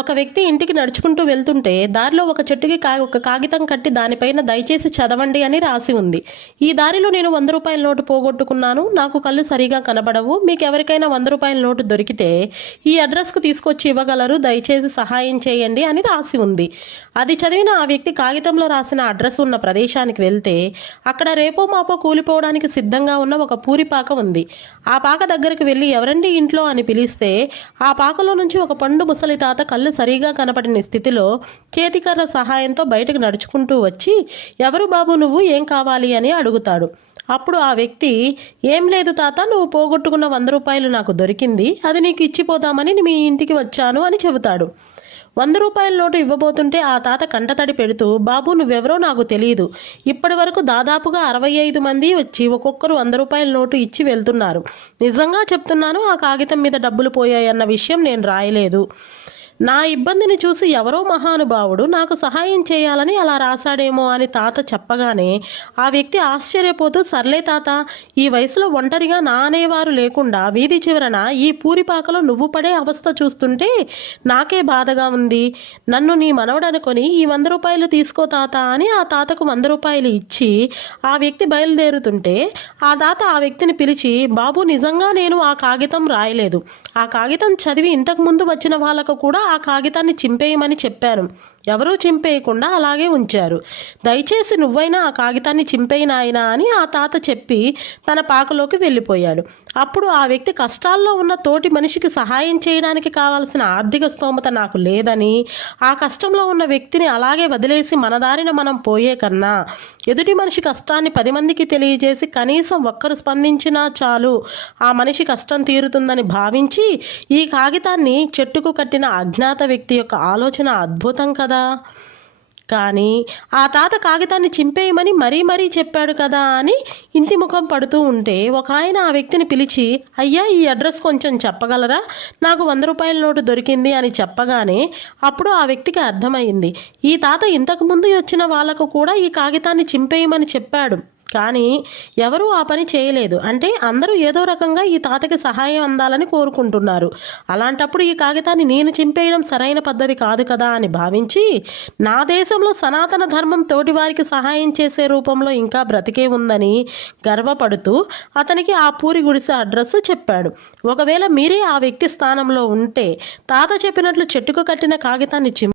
ఒక వ్యక్తి ఇంటికి నడుచుకుంటూ వెళ్తుంటే దారిలో ఒక చెట్టుకి ఒక కాగితం కట్టి దానిపైన దయచేసి చదవండి అని రాసి ఉంది. ఈ దారిలో నేను 100 రూపాయల నోటు పోగొట్టుకున్నాను. నాకు కళ్ళు సరిగా కనబడవు. మీకు ఎవరికైనా 100 రూపాయల నోటు దొరికితే ఈ అడ్రస్కు తీసుకొచ్చి ఇవ్వగలరు. దయచేసి సహాయం చేయండి అని రాసి ఉంది. అది చదివిన ఆ వ్యక్తి కాగితంలో రాసిన అడ్రస్ ఉన్న ప్రదేశానికి వెళ్తే అక్కడ రేపో మాపో కూలిపోవడానికి సిద్ధంగా ఉన్న ఒక పూరిపాక ఉంది. ఆ పాక దగ్గరికి వెళ్ళి ఎవరండి ఇంట్లో అని పిలిస్తే ఆ పాకలో నుంచి ఒక పండు ముసలి తాత కళ్ళు సరిగా కనపడిన స్థితిలో చేతికర్ర సహాయంతో బయటకు నడుచుకుంటూ వచ్చి ఎవరు బాబు నువ్వు, ఏం కావాలి అని అడుగుతాడు. అప్పుడు ఆ వ్యక్తి ఏం లేదు తాత, నువ్వు పోగొట్టుకున్న 100 రూపాయలు నాకు దొరికింది, అది నీకు ఇచ్చిపోదామని మీ ఇంటికి వచ్చాను అని చెబుతాడు. 100 రూపాయల నోటు ఇవ్వబోతుంటే ఆ తాత కంటతడి పెడుతూ బాబు నువ్వెవరో నాకు తెలియదు, ఇప్పటి వరకు దాదాపుగా 65 మంది వచ్చి ఒక్కొక్కరు 100 రూపాయల నోటు ఇచ్చి వెళ్తున్నారు. నిజంగా చెప్తున్నాను, ఆ కాగితం మీద డబ్బులు పోయాయన్న విషయం నేను రాయలేదు. నా ఇబ్బందిని చూసి ఎవరో మహానుభావుడు నాకు సహాయం చేయాలని అలా రాశాడేమో అని తాత చెప్పగానే ఆ వ్యక్తి ఆశ్చర్యపోతూ సర్లే తాత, ఈ వయసులో ఒంటరిగా నా అనేవారు లేకుండా వీధి చివరన ఈ పూరిపాకలో నువ్వు పడే అవస్థ చూస్తుంటే నాకే బాధగా ఉంది. నన్ను నీ మనవడనుకొని ఈ 100 రూపాయలు తీసుకో తాత అని ఆ తాతకు 100 రూపాయలు ఇచ్చి ఆ వ్యక్తి బయలుదేరుతుంటే ఆ తాత ఆ వ్యక్తిని పిలిచి బాబు నిజంగా నేను ఆ కాగితం రాయలేదు. ఆ కాగితం చదివి ఇంతకుముందు వచ్చిన వాళ్ళకు కూడా ఆ కాగితాన్ని చింపేయమని చెప్పాను. ఎవరూ చింపేయకుండా అలాగే ఉంచారు. దయచేసి నువ్వైనా ఆ కాగితాన్ని చింపేయినాయనా అని ఆ తాత చెప్పి తన పాకలోకి వెళ్ళిపోయాడు. అప్పుడు ఆ వ్యక్తి కష్టాల్లో ఉన్న తోటి మనిషికి సహాయం చేయడానికి కావాల్సిన ఆర్థిక స్తోమత నాకు లేదని, ఆ కష్టంలో ఉన్న వ్యక్తిని అలాగే వదిలేసి మన దారిన మనం పోయే కన్నా ఎదుటి మనిషి కష్టాన్ని 10 మందికి తెలియజేసి కనీసం ఒక్కరు స్పందించినా చాలు ఆ మనిషి కష్టం తీరుతుందని భావించి ఈ కాగితాన్ని చెట్టుకు కట్టిన అజ్ఞాత వ్యక్తి యొక్క ఆలోచన అద్భుతం కదా. కానీ ఆ తాత కాగితాన్ని చింపేయమని మరీ చెప్పాడు కదా అని ఇంటి ముఖం పడుతూ ఉంటే ఒక ఆయన ఆ వ్యక్తిని పిలిచి అయ్యా ఈ అడ్రస్ కొంచెం చెప్పగలరా, నాకు 100 రూపాయల నోటు దొరికింది అని చెప్పగానే అప్పుడు ఆ వ్యక్తికి అర్థమైంది ఈ తాత ఇంతకుముందు వచ్చిన వాళ్ళకు కూడా ఈ కాగితాన్ని చింపేయమని చెప్పాడు, కానీ ఎవరూ ఆ పని చేయలేదు. అంటే అందరూ ఏదో రకంగా ఈ తాతకి సహాయం అందాలని కోరుకుంటున్నారు. అలాంటప్పుడు ఈ కాగితాన్ని నేను చింపేయడం సరైన పద్ధతి కాదు కదా అని భావించి నా దేశంలో సనాతన ధర్మం తోటివారికి సహాయం చేసే రూపంలో ఇంకా బ్రతికే ఉందని గర్వపడుతూ అతనికి ఆ పూరి గుడిసె అడ్రస్ చెప్పాడు. ఒకవేళ మీరే ఆ వ్యక్తి స్థానంలో ఉంటే తాత చెప్పినట్లు చెట్టుకు కట్టిన కాగితాన్ని